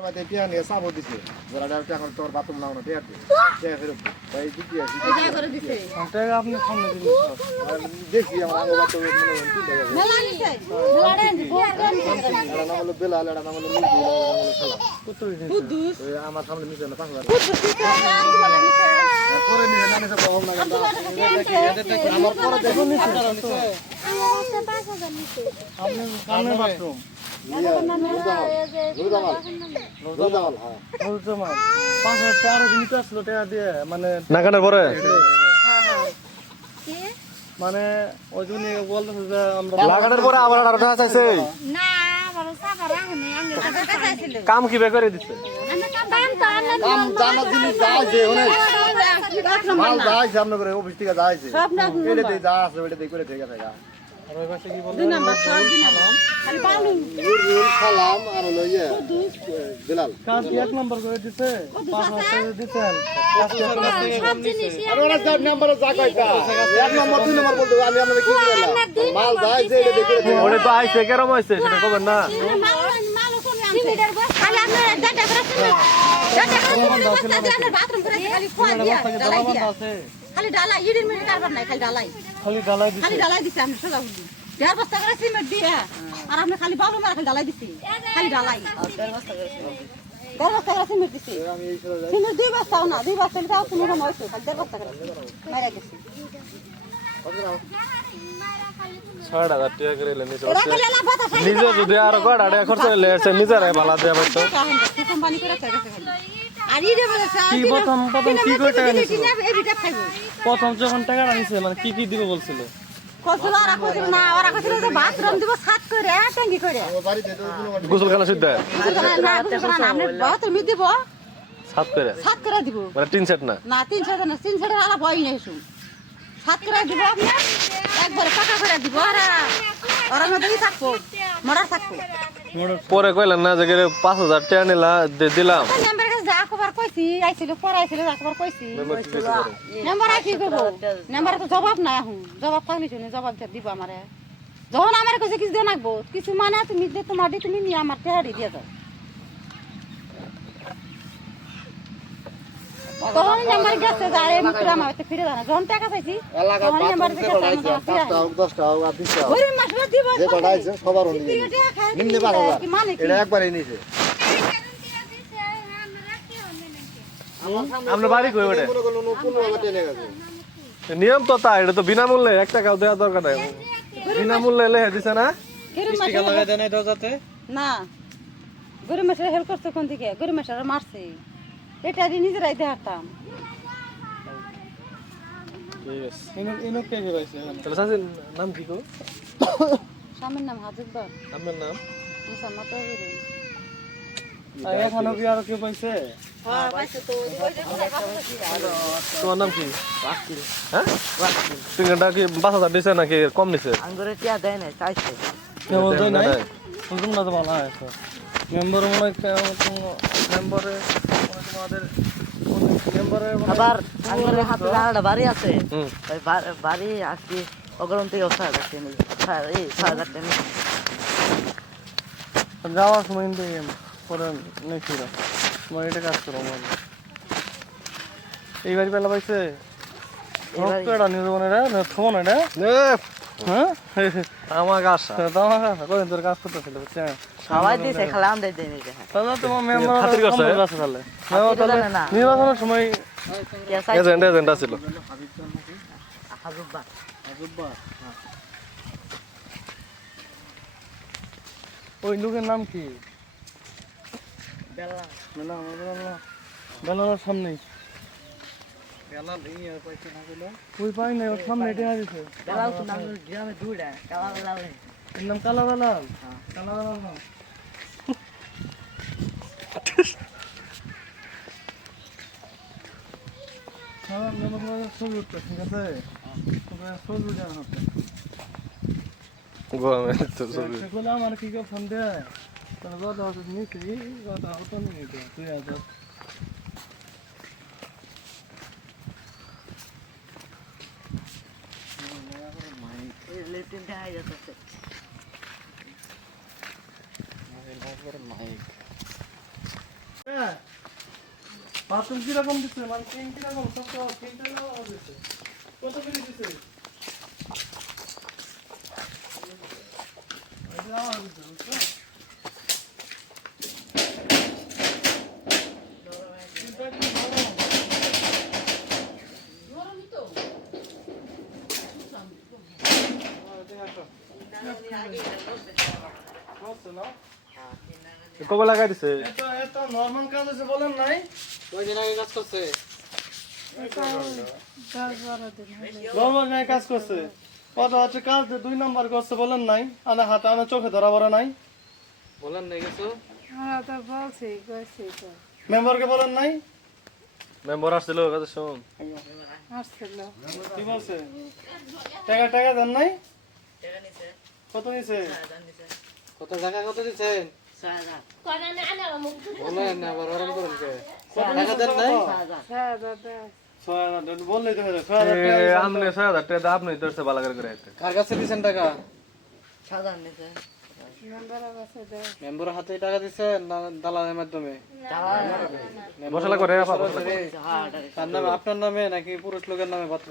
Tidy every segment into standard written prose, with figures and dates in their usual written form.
Mate pian ya sabo dise. Jara dar ta kon tor batum naw na te ate. Te fero. Bai diki আছে। এটা করে দিছে। ওটা আপনি সামনে দিন দেখি আমরা আঙ্গ বাতো মনে হয় কি দেখা যায়। মেলা নিছে। মেলাটা বহুত দাম নিছে। এটা নাম হলো বেলাল এটা নাম হলো মুরগি এটা নাম হলো খালা। কত দিন কুদ্দুস। ওই আমার সামনে নিছে না 5000 কুদ্দুস নিছে। আঙ্গুলা নিছে। পরে নিছে না নিছে কম না গেল। আমার পরে দেখুন নিছে আমার 5000 নিছে। আপনি সামনে বাথরুম নুরজামাল হ্যাঁ নুরজামাল 5000 টাকা কিনতে আসলো টাকা দিয়ে মানে নাকানের পরে কি? মানে ওই জন্য বলতেছে যে আমরা লাগানোর পরে আবার 18 টাকা চাইছে না বড় সাফার আহনে আমি টাকা চাইছিল। কাম কি বে করে দিচ্ছে আমি কাম তো আনলাম। কাম জানা জিনিস যাইছে ওনে মাল যাইছে সামনে করে অফিস থেকে যাইছে সব না এটা দেই যা আছে ওটা দেই করে ঠিক আছে গা আর ওই পাশে কি বলে দুই নাম্বার সব দিন খালি পালু নুরুল সালাম আর হলো ইয়ে বেলাল কাজ এক নম্বর করে দিতে 5000 টাকা দিতেন সব জিনিস আর ওরা যা নাম্বার যা কয়টা এক নম্বর দুই নম্বর বলতো আমি আপনাকে কি বললাম মাল যাইছে এটা দেই করে ওরে তো আইছে কেরম হইছে সেটা কবেন না মাল কোনে আমি লিডার বস খালি আমরা ডাটা করেছেন ডাটা করেছেন আমরা বাথরুম করে খালি খোয়া দিয়া ডালাই দিয়া আছে খালি ডালাই ইডির মিনিট কারবার নাই খালি ডালাই খালি গালাই দিছে খালি ডালাই দিছে আমি সোজা বুঝি 1.5 বস্তা করে সিমেন্ট দিয়া আর আপনি খালি বালু মারা খালি ডালাই দিছি খালি ডালাই 1.5 বস্তা করে সিমেন্ট দিছি আমি এই ছেলে সিমেন্ট 2 বস্তাও না 2 বস্তা তাও কোনো রকম হইছে খালি 1.5 বস্তা করে মারা গেছে 6000 টাকা করে লেনি তো ওরা খালি না বাতা খাই নিজে যদি আর কড়া টাকা খরচ হইলে সে নিজের ভালো দেয়া পারতো কি কোম্পানি করে গেছে খালি আর ইডে বলেছে কি প্রথম কি করে টাকা নিছে এবিটা খাইবো প্রথম যখন টাকা আনিছে মানে কি কি দিবে বলছিল কসুল আর কসুল না ওরা কসুল যে বাথরুম দিব সাত করে ট্যাঙ্কি করে বাড়িতে তো কোনো গোসলখানা শুদ্ধ না কসুল না আপনি বাথরুম দিব সাত করে সাত করে দিব মানে তিন সেট না না 300 না 300 আলা বই নাই শুন সাত করে দিব আপনি একবার পাকা করে দিব ওরা মধ্যেই থাকবো মরার থাকবো পরে কইলেন না যে 5000 টাকা নিলা দিলাম নাম্বার কাছে যা কবার কইছি আইছিল পড়াইছিল যা কবার কইছি নাম্বার আইছি কইব নাম্বার তো জবাব নাই এখন জবাব পাইনি শুনে জবাব দিব আমারে যখন আমার কাছে কিছু দিয়ে নাকবো কিছু মানে তুমি যে তোমার দিয়ে তুমি নিয়ে আমার তেহারি দিয়ে যাও তখন নাম্বার গেছে যায় মুখে আমার তো ফিরে জানা যখন টাকা চাইছি এলাকা তখন নাম্বার বাথরুম গেছে থেকে পড়াইছে 5টা হোক 10টা হোক আর 20টা হোক ওই মাসটা দিব যে পড়াইছে সবার অনুযায়ী নিম্নে 5000 এটা একবারই নিছে আমরা বাড়ি কই ওটা কোনো কোনো 15 টেনে গেছে নিয়ম তো তাই এটা তো বিনামূল্যে 1 টাকাও দেওয়া দরকার নাই বিনামূল্যে লেহে দিছে না টিকা লাগাই দেন এই দরজাতে না গরিব মাসের হেল্প করছে কোন থেকে গরিব মাসের মারছে এটা দিয়ে নিজেরাই দেখাতাম ঠিক আছে ইনো কে হইছে তাহলে সাসির নাম কি গো স্বামীর নাম হাজুরদার আপনার নাম মুসা মাতাবির আর এখনো কি আর কেউ পাইছে হ্যাঁ পাইছে তো তোমার নাম কি হ্যাঁ টিকাটা কি 5000 দিছে নাকি কম নিছে আঙ্গুরে টিয়া দেয় না চাইছে কেমন দেয় নাই বুঝুন না তো ভালো আছে মেম্বার মনে মেম্বারে তোমাদের মেম্বারে আবার আঙ্গুরে হাতে দাঁড়াটা বাড়ি আছে হুম ওই বাড়ি আসছি অগরম থেকে 6000 টাকা নেই এই 6000 টাকা নেই যাওয়ার সময় কিন্তু পরে নেই ছিল তোমার এটা কাজ করো মানে এই বাড়ি পেলা পাইছে এটা নির্মাণেরা না থমন এটা হ্যাঁ আমার আশা তোমার কাছে কদিন তোর কাজ করতেছিল বুঝছেন সবাই দিছে খালি আমরা দেই নাই দেখা তাহলে তোমার মেম্বার খাতির করছে? আছে তাহলে তাহলে না নির্বাচনের সময় টিয়া চাইছে এজেন্ট ছিল হাজুব্বা ওই লোকের নাম কি বেলা বেলার সামনেই ওই পাই নাই ওর সামনে এটা দিছে বেলা তো নাম গ্রামে দুইটা কালা বেলা এর নাম কালা বেলাল কালা বেলাল না হ্যাঁ মেম্বার ছবি উঠতে ঠিক আছে ছবি উঠে আনতে গরমে তো ছবি সেগুলো আমার কি কেউ ফোন দেয় তাহলে কথা হচ্ছে নিতে কথা হতো নিতে তুই আজ লেফটেন্ট আই যাচ্ছে মাইক হ্যাঁ বাথরুম কিরকম দিচ্ছে মানে কিরকম সব তো কিনতে দিচ্ছে কত করে দিচ্ছে কবে লাগাই দিছে এটা নরমাল কাজ আছে বলেন নাই কয়দিন আগে কাজ করছে নরমাল নাই কাজ করছে কত হচ্ছে কাজ 2 নাম্বার করছে বলেন নাই আনা হাতে আনা চোখে ধরা পড়া নাই বলেন নাই কিছু মেম্বারকে বলেন নাই মেম্বার আসছিল কাছে শুন কি বলছে টাকা টাকা দেন নাই কত নিছে কত টাকা কত দিছেন বলেন না আবার আরাম করেন কে টাকা দেন নাই 6000 দেন বললেই তো হলো 6000 টাকা আমনে 6000 টাকা দাম নেই তোর সে বালা করে আইতে কার কাছে দিছেন টাকা সাধারণ নিছে মেম্বারের হাতে টাকা দিছেন না দালালের মাধ্যমে বসলা করে আপা বসলা করে। তার নামে আপনার নামে নাকি পুরুষ লোকের নামে পাত্র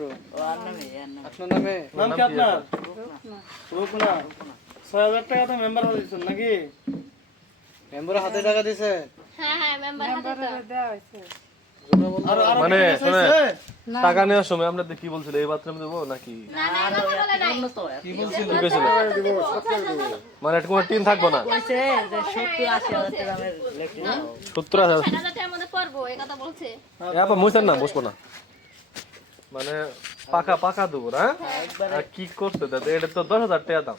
আপনার নামে নাম কি আপনার রূপনা 6000 টাকা তো মেম্বার হাতে দিছেন নাকি মেম্বারের হাতে টাকা দিছে আর আর মানে টাকা শুনে চাইছে? টাকা নেওয়ার সময় আমরা কি বলছিল এই বাথরুম দেবো নাকি কি বলছিল কি কইছিল মানে এটা কোনো টিন থাকবো না 70-80 দামের ইলেকট্রিক 70,000 আপা মুইছেন না বসবো না মানে পাকা পাকা দেবো না আর কি করতে দাদা এটা তো 10,000 টাকা দাম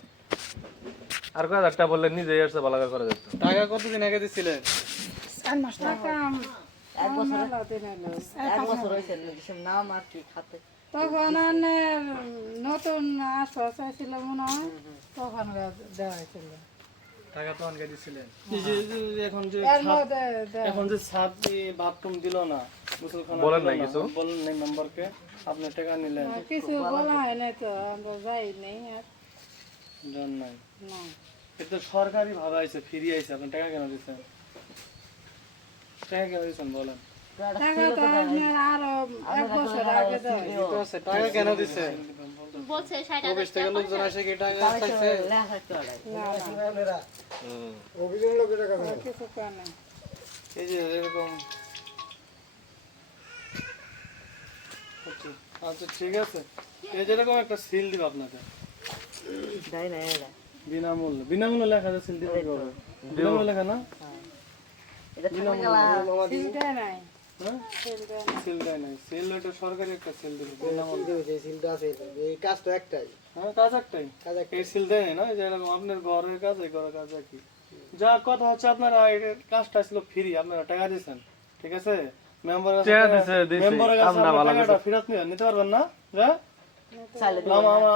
আর কয় 1000 টাকা বললে নিজে এসে ভালো করে যেত টাকা কতদিন আগে দিছিলেন এক বছর হয়েছে নাম আর কি খাতে তখন নতুন আশ্বাস ছিল মনে হয় তখন দেওয়া হয়েছিল টাকা তো আনকে দিছিলেন এই যে এখন যে ছাদ বাথরুম দিল না গোসলখানা বলেন দিল নাই না, কিছু? বলেন নাই মেম্বারকে আপনি টাকা নিলেন কিছু বলা হয় নাই তো আমরা যাই নেই আর জান নাই না এটা সরকারি ভাবে আইছে ফ্রি আইছে আপনি টাকা কেন দিচ্ছেন টাকা কেন দিচ্ছেন বলেন টাকা তো আপনার আরো 1 বছর আগে দেওয়া হয়েছিল। ঠিক আছে, টাকা কেন দিছে বলছে 60,000 প্রবেশ থেকে লোকজন আসে কি টাকা চাইছে না না কিছু কয় নাই এই যে এরকম আচ্ছা ঠিক আছে এই যে এরকম একটা সিল দিব আপনাকে তাই না এটা বিনামূল্যে লেখা আছে সিল দিতে হবে বিনামূল্যে লেখা না এটা থাকলে গেলা চিন্তা নাই হ্যাঁ চিন্তা সিল দেয় নাই সিল এটা সরকারি একটা সিল দিবে বিনামূল্যে কাজ তো একটাই হ্যাঁ কাজ একটাই এই সিল দেয় না যে এরকম আপনার ঘরের কাজ এই ঘরের কাজ একই যা কথা হচ্ছে আপনারা এই কাজটা ছিল ফ্রি আপনারা টাকা দিয়েছেন ঠিক আছে মেম্বার টাকা দিছে, দিছে। মেম্বারের কাছে আমরা ভালো টাকাটা ফেরত নিতে পারবেন না যা চাইলে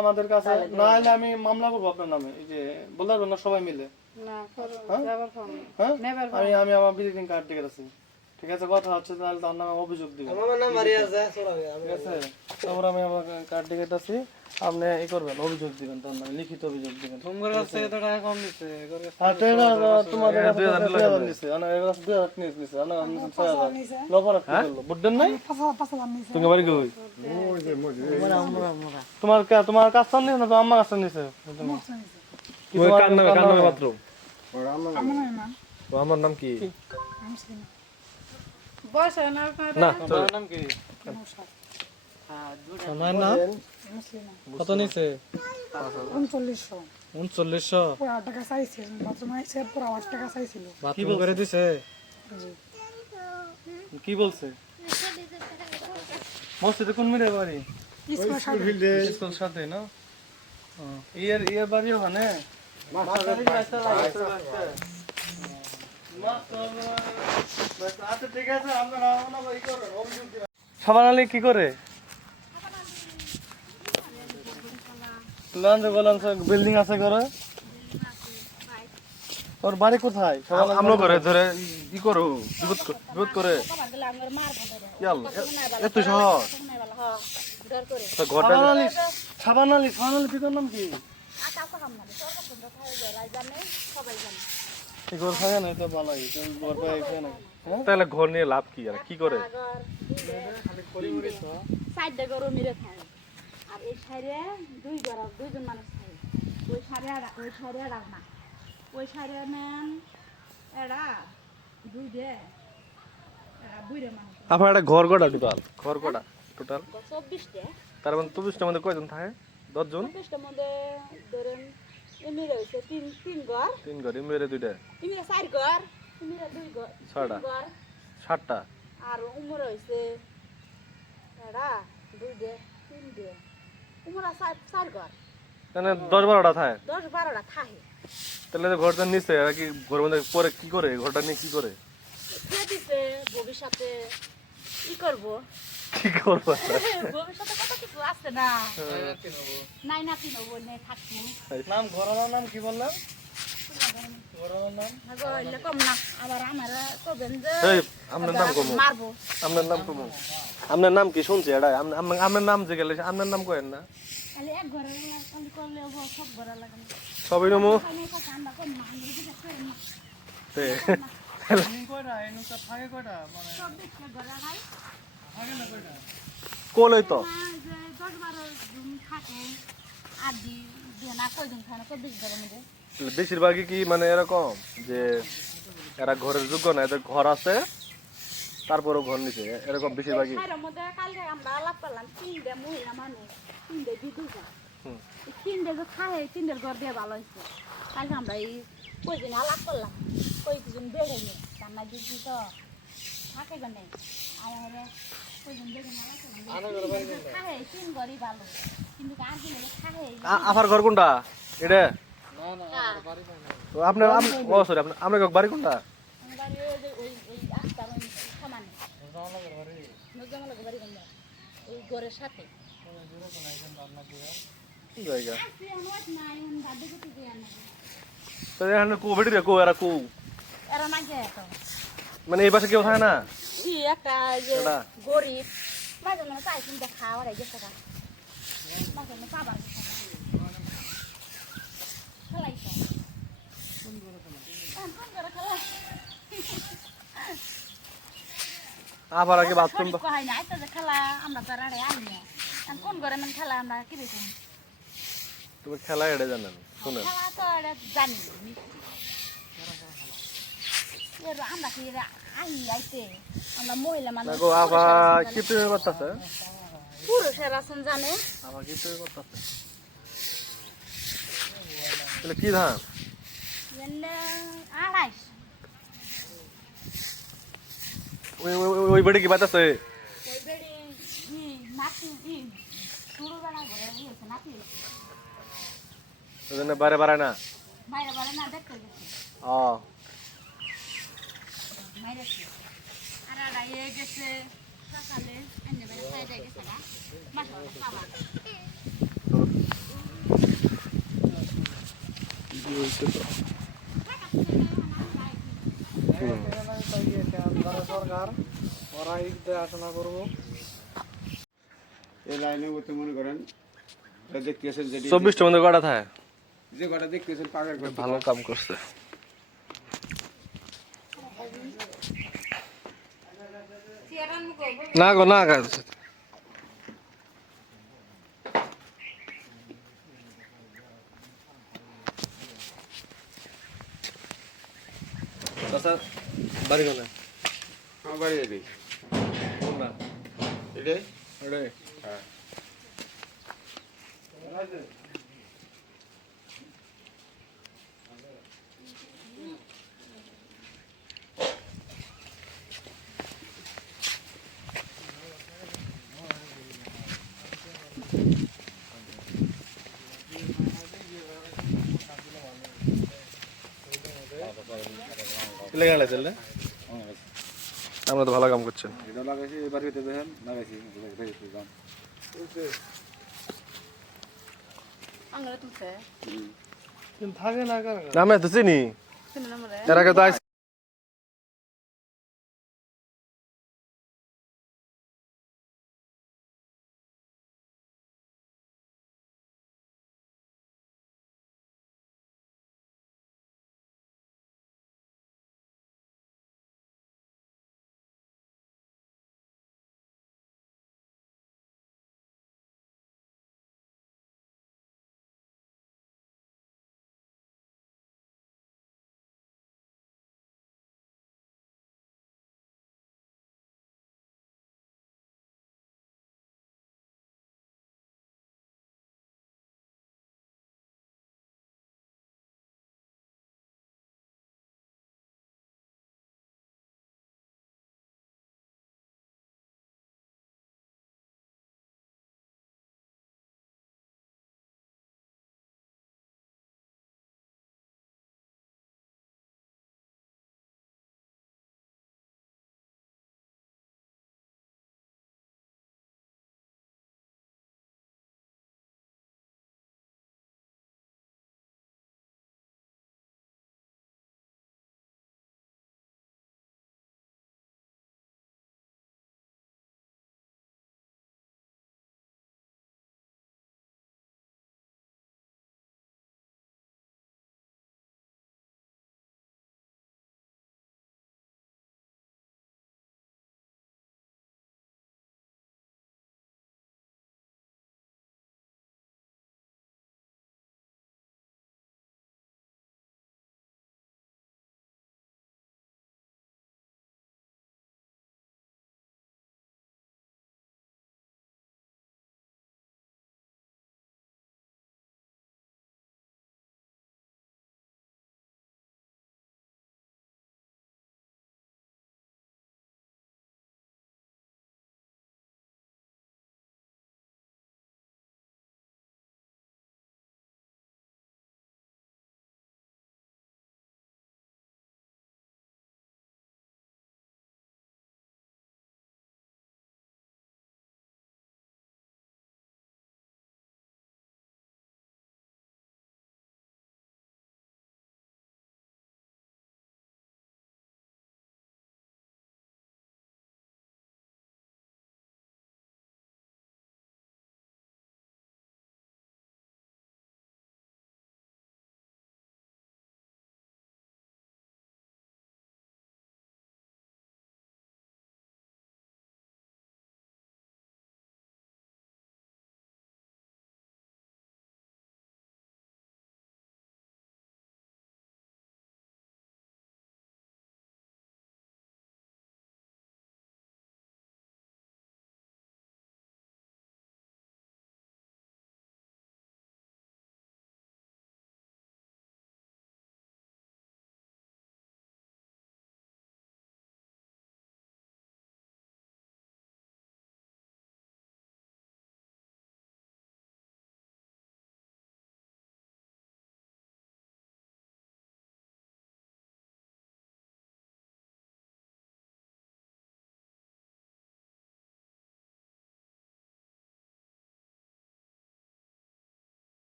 আমাদের কাছে না হলে আমি মামলা করবো আপনার নামে এই যে বলতে পারবেন না সবাই মিলে না করো যাবার ফোন হ্যাঁ নেবার আমি আমি আমার ভিজিটিং কার্ড দিয়ে গেছি ঠিক আছে কথা হচ্ছে তাহলে তার নামে অভিযোগ দিবেন ঠিক আছে তারপর আমি আমার কার্ড দিয়ে গেছি আপনি এই করবেন অভিযোগ দিবেন তার নামে লিখিত অভিযোগ দিবেন তোমার কাছ থেকে তো টাকা কম নিচ্ছে হ্যাঁ তোমাদের কাছে 2000 নিচ্ছে না এগুলো 2000 নিচ্ছে না 6000 লবর কি বললো বুঝছেন নাই তুমি বাড়ি কই তোমার কাজ চান না তো আম্মা কাজ নিছে ওই কার নামে বাথরুম আমার নাম কি বসে না না তোমার নাম কি আমার নাম কত নিছে 3900 টাকা চাইছে বাথরুম আইছে পুরো 8 টাকা চাইছিল বাথরুম করে দিছে কি বলছে মসজিদে কোন মেরে বাড়ি স্কুল সাথে না ইয়ার বাড়ি ওখানে সাবান আলী কি করে বিল্ডিং আছে ঘরে ওর বাড়ি কোথায় আমরা করে ধরে ই করো বিপদ করে এত সহজ তো ঘরটা সাবান আলী পিতার নাম কি এই ঘর থাকে না এটা ভালোই ঘর পাই এখানে তাহলে ঘর নিয়ে লাভ কি আর কি করে সাইডে গরু মিলে খায় আর এই সাইডে দুইজন মানুষ খায় ওই সাইডে রাখ না ওই সাইডে নেন এরা দুই দে এরা বুইরে মানুষ আপনার একটা ঘর কটা টোটাল 24টা তার মানে 24টার মধ্যে কয়জন থাকে 10 জন 24টার মধ্যে ধরেন এমিরে হইছে তিন ঘর 3 ঘর মেরে দুইটা এমিরে 4 ঘর এমিরে 2 ঘর 6টা 7টা আর উমর হইছে এরা 2 দে 3 দে উমরা 4 ঘর মানে 10-12টা থাকে 10-12টা থাকে তাহলে তো ঘরটা নিচে আর কি ঘর মধ্যে পরে কি করে ঘরটা নিয়ে কি করে খেতিতে ভবিষ্যতে কি করব কি করবো ভবিষ্যতে কত কিছু আছে না নাই নাতি নব নে থাকবো নাম ঘরানার নাম কি বললাম ঘরানার নাম হইলে কম না আবার আমার কবেন যে এই আপনার নাম কম মারবো আপনার নাম কম আপনার নাম কি শুনছি এটা আপনার নাম যে গেলে আপনার নাম কয়েন না খালি এক ঘরে খালি করলে সব ঘরে লাগে না সবই নমু খালি ঠান্ডা কম না আমি কিছু করে না তে কয়টা এই নৌকা থাকে কয়টা মানে সব দিকে ঘরে খাই থাকে না কয়টা কোলই তো না যে 10-12 জন থাকে আর দিয়ে না কয়জন খায় না কত বেশি ঘরের মধ্যে বেশিরভাগই কি মানে এরকম যে এরা ঘরের যোগ্য না এদের ঘর আছে তারপরেও ঘর নিচে এরকম বেশিরভাগই ঘরের মধ্যে কালকে আমরা আলাপ করলাম 3টে মহিলা মানুষ 3টে বিধবা হুম। 3টে যে খায় 3টের ঘর দিয়ে ভালো হয়েছে কালকে আমরা এই কয়দিন আলাপ করলাম কয়েকজন বেড়ে নিয়ে রান্না দিচ্ছি তো থাকে গনে আর কয়জন বেড়ে নিয়ে খায় 3 ঘরই ভালো কিন্তু আর কি খায় আফার ঘর কোনটা এটা না না হ্যাঁ। বাড়ি পাই না তো আপনার ও সরি আপনার বাড়ি কোনটা বাড়ি ওই আস্তার সমানে জামালগর বাড়ি নজমালের বাড়ি কোনটা ওই ঘরের সাথে জোরে কোন আইছেন রান্না দিয়ে কি জায়গা আসছে আমার নাই দাদি কত দিয়ে আনবে তো এখানে কোভিড রে কো এরা কো এরা না যায় তো মানে এই পাশে কেউ থাকে না কি একটা যে এটা? গরিব মাঝে মাঝে চাই কিন্তু খাওয়ার এই গেছে গা মাঝে মাঝে খাবার খেলাই তো কোন করে খেলা আবার আগে বাথরুম তো কহাই নাই তো যে খেলা আমরা তো রাড়ে আনি না কোন করে মানে খেলা আমরা কি দেখুন তুমি খেলা এড়ে জানেন শুনেন খেলা তো এটা জানি এর আমরা কি আইতে আমরা মহিলা মানুষ দেখো আবা কি তুমি করতেছে পুরুষের আছেন জানে আবা কি তুমি করতেছে তাহলে কি ধান এনে 2.5 ওই বাড়ি কি বাতাসে ওই বেড়ি নাতি শুরু বেলা ঘরে গিয়েছে নাতি ওই জন্য বারে বারে না বাইরে বাইরে না দেখতে গেছে ও বাইরে আর আড়াইয়ে গেছে সকালে এনে বাইরে সাইডে গেছে না মাসে খাবার সরকার ওরা ঈদ দেখাশোনা করবো এই লাইনের মধ্যে মনে করেন দেখতেছেন যে 24টার মধ্যে কটা থাকে যে কটা দেখতেছেন পাকের ঘর ভালো কাম করছে না গো না কাজ বাড়ি কোনে আমার বাড়ি এদিকে কোনটা এটাই ওরে হ্যাঁ লেগে গেলে চললে আমরা তো ভালো কাম করছেন এটা লাগাইছি এবার ভিতরে দেখেন লাগাইছি আঙ্গুলে তুলছে থাকে না কার আমি তো চিনি তুমি নামরে এর আগে তো আইছি।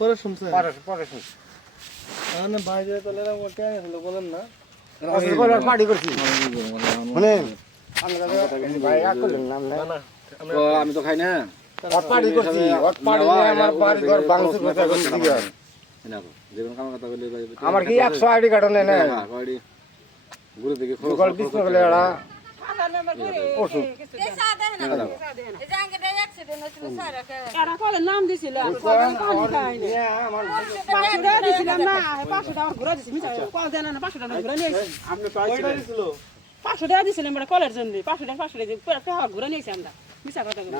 পরে শুনছেন পরে শুনছি মানে ভাই যে তাহলে এরকম টেয়া গেছিল বলেন না পার্টি করছি শুনেন ভাই রাগ করলেন নাম আমি তো খাই না পার্টি করছি পার্টি আমার বাড়ি ঘর ভাঙচুর কথা করছি যেরকম কামার কথা বলে আমার কি 100 আইডি কার্ড নেই না গাড়ি ঘুরে থেকে গুগল ডিসপ্লে গেলে এরা ওষুধ এরা কলে নাম দিছিল কল পানি খাই না আমার 500 টাকা দিছিলাম না 500 টাকা ঘুরে দিছি মিছা কল দেন না 500 টাকা ঘুরে নিয়েছি আপনি তো কয়টা দিছিল 500 টাকা দিছিলাম বড় কলের জন্য 500 টাকা দিয়ে পুরো টাকা ঘুরে নিয়েছি আমরা মিছা কথা বলি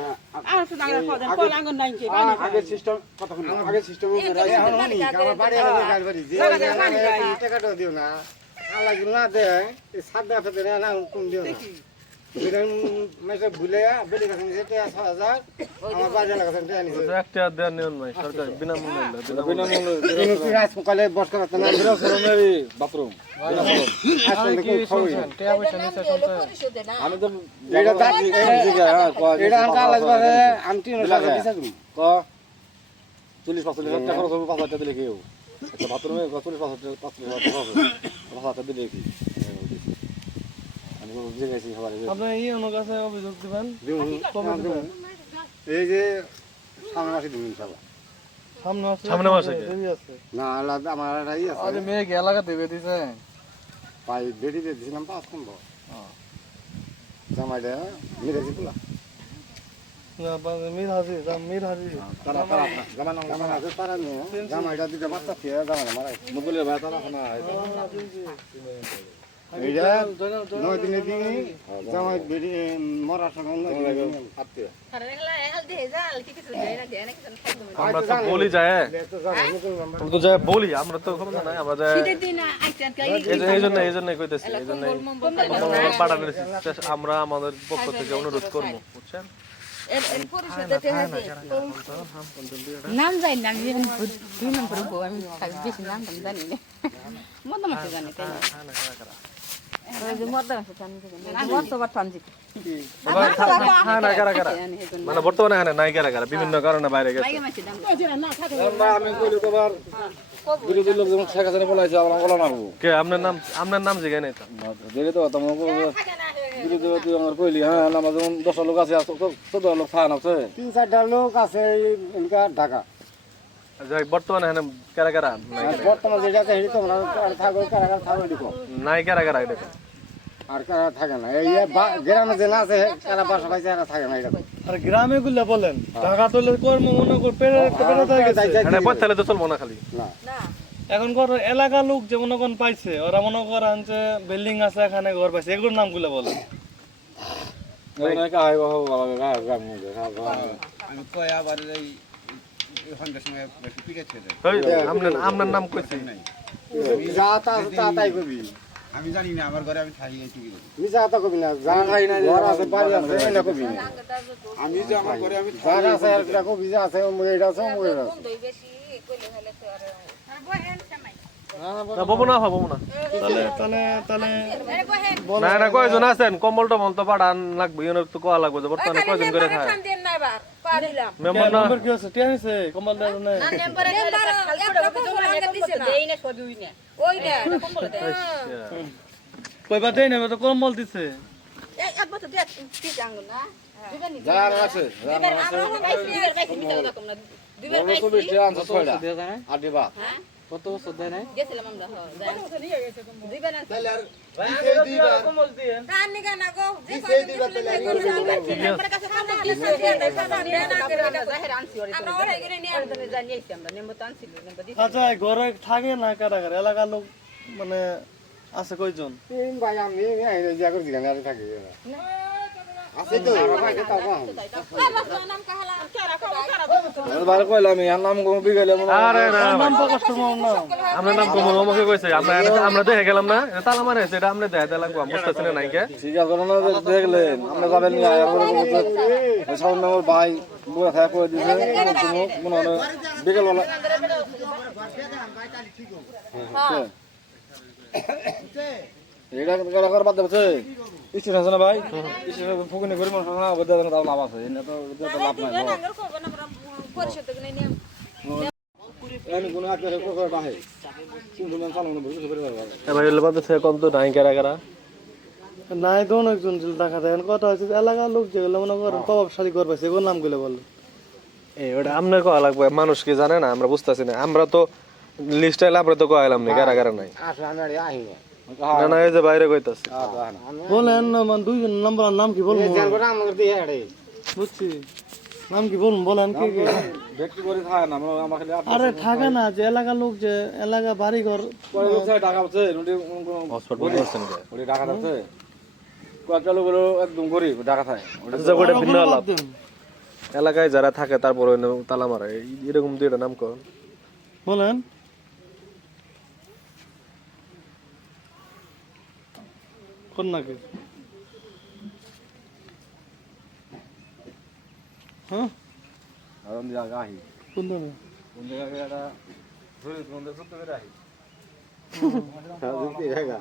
আর শুধু আগে কল দেন কল আঙ্গন নাই কি পানি আগে সিস্টেম কথা শুনুন আগে সিস্টেম আমার বাড়ি আছে কাজ বাড়ি যে টাকাটা দিও না আল্লাহ না দে এই সাদা ফেতে না কোন দিও না বিরান মেসে ভুলে বেলি কাছে যেতে 6000 আমার বাজার লাগাছেন তে আনিছে একটা দেন নিয়ন ভাই সরকার বিনামূল্যে তিনি কি রাত সকালে বস করা না বিরো সরমেরি বাথরুম আসলে কি শুনছেন টিয়া পয়সা নিছে শুনছেন আমি তো এটা দাঁত এটা আনকা লাগবে আমি 3000 টাকা দিছি ক 40-45 টাকা খরচ হবে 5 টাকা দিলে কেউ একটা বাথরুমে 40-45 টাকা দিলে কি আমি বুঝে গেছি সবাই আপনি ইউনোর কাছে অভিযোগ দিবেন এই যে সামনে মাসে দিন ইনশাআল্লাহ সামনে মাসে দেরি আছে না আলাদা আমার এই আছে আরে মেয়ে কি এলাকা থেকে দিছে পাই বেরি দিয়ে দিছিলাম 5 কম জামাইটা মিরাজি পুলা না মির হাজি তারা জামানা আছে তারা নিয়ে জামাইটা দিতে বাচ্চা ফিরে জামাইটা মারা নবুলের ভাই তারা না এইটা 9 দিনের দিন জামাই বেরি মরার সময় আত্মীয় আমরা তো বলি যায় আমরা তো যায় বলি আমরা তো খবর নাই আমরা যায় এই জন্য কইতেছি এই জন্য পাঠানোর আমরা আমাদের পক্ষ থেকে অনুরোধ করবো বুঝছেন নাম জানি না আমি 2 নম্বর বউ আমি বেশি নাম জানি না মদ মাছ জানি তাই মানে বর্তমানে এখানে নাই কারা কারা বিভিন্ন কারণে বাইরে গেছে আমি কইলে কবার বিরোধী লোক যেমন শেখ হাসিনা বলাইছে আমরা বলা মারবো কে আপনার নাম জিগাই নাই তো দিলে তো তোমাকে বিরোধী তুই আমার কইলি হ্যাঁ আমার যেমন 10 লোক আছে 14 লোক থান আছে 3-4টা লোক আছে ইনকা ঢাকা যাই বর্তমানে এখানে কারা কারা বর্তমানে যেটা আছে সেটা তোমরা থাকো কারা থাকো দেখো নাই কারা কারা এটা আর কারা থাকে না এই গ্রামে যে না আছে কারা বাসা পাইছে এরা থাকে না এটা আর গ্রামে গুলা বলেন টাকা তোলে কর্ম মনে কর পেরে মানে বলতে তো চলবো না খালি না এখন কর এলাকা লোক যে মনে করেন পাইছে ওরা মনে করেন যে বিল্ডিং আছে এখানে ঘর পাইছে এগুলোর নামগুলো বলেন অনেক আয় বাবা বাবা গ্রাম আমি কয় আবার এই ওখানকার সময় একটু পিড়ে ছেড়ে আপনার নাম কইছি যা তাই কবি আমি জানি না আমার ঘরে আমি খাই এই টিভি মিছা কথা কবি না যা খাই না ঘর আছে বাড়ি আছে এটা কবি না আমি যে আমার ঘরে আমি যার আছে আর এটা কবি যা আছে এটা আছে এটা আছে ববু না ববু না তাহলে না না কয়জন আছেন কম্বল টমল তো পাঠান লাগবে ইউনের তো কোয়া লাগবে বর্তমানে কয়জন করে খায় মেম্বার না নাম্বার কি আছে টিয়া নিছে কম্বল দেন না কয়বার দেই না তো কম্বল দিছে যার আছে আর দিবা কত বছর দেয় নাই আচ্ছা ঘরে থাকে না কারা কারা এলাকার লোক মানে আছে কয়জন ভাই আমি যা করছি কেন আর থাকি আছে তো ভাই তাও বার কইলাম আর নাম গো বিগেলে আরে না নাম প্রকাশ করবো না আমরা নাম কম আমাকে কইছে আমরা দেখে গেলাম না এটা তালা মারে এটা আমরা দেখাতে লাগবো বুঝতেছি না নাই কে ঠিক আছে না দেখলেন আমরা যাবেন না সামনে আমার ভাই বুড়া খায় করে দিছে মনে হয় বিকেল বেলা এটা কারা কারা বাদ দেবে স্টেশন আছে না ভাই স্টেশন ফুকুনি করে মানুষ না বদলে তাও লাভ আছে এটা তো লাভ নাই এখানে কোনো একটা করে বাহে কিন্তু নাম চালানো বুঝতে পারে ভাই হলে বাদ থেকে কম তো নাই কারা কারা নাই তো অনেকজন ছিল টাকা দেন কথা হচ্ছে এলাকার লোক যেগুলো মনে করেন প্রভাবশালী করবে সেগুলো নামগুলো বললো ওটা আপনার কয়া লাগবে মানুষ কি জানে না আমরা বুঝতেছি না আমরা তো লিস্ট আইলে আমরা তো কয়ালাম না কারা কারা নাই আসলে আমি আর আহি না না না এই যে বাইরে কইতাছে বলেন মানে দুইজন নম্বর নাম কি বলবো আমাকে দিয়ে আরে বুঝছি নাম কি বলুন বলেন কি কি ব্যক্তি করে থাকে না আমরা খালি আরে থাকে না যে এলাকার লোক যে এলাকা বাড়ি ঘর পরে লোক টাকা আছে ওটি হসপিটাল করছেন কে ওটি টাকা আছে কয়েকটা লোক হলো একদম গরিব টাকা থাকে আচ্ছা ওটা ভিন্ন আলাপ এলাকায় যারা থাকে তারপর তালা মারে এরকম দুইটা নাম কর বলেন কোন নাকি হ্যাঁ আর আমি জায়গা আহি কোন নাকি কোন জায়গায় একটা ধরে কোন দেশ তো করে আহি যুক্তি জায়গা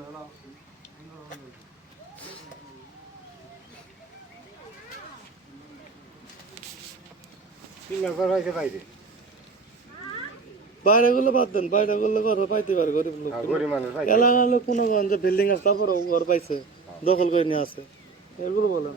তিন নম্বর পাইছে পাইছে বাইরে গুলো বাদ দেন বাইরে গুলো ঘর পাইতে পারে গরিব লোক গরিব মানুষ পাইছে এলাকার লোক কোনো যে বিল্ডিং আছে তারপরে ঘর পাইছে দখল করে নিয়ে আসে এগুলো বলেন